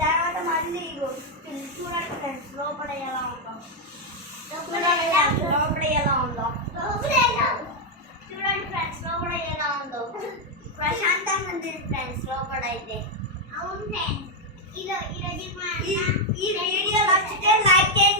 తర్వాత మళ్ళీ చూడండి ఫ్రెండ్స్ లోపల ఎలా ఉందో చూడండి ఫ్రెండ్స్ లోపల ఎలా ఉందో ప్రశాంతంగా ఉంది ఫ్రెండ్స్ లోపల అయితే. అవును ఫ్రెండ్స్ ఈ వీడియో నచ్చితే లైక్ చేయండి.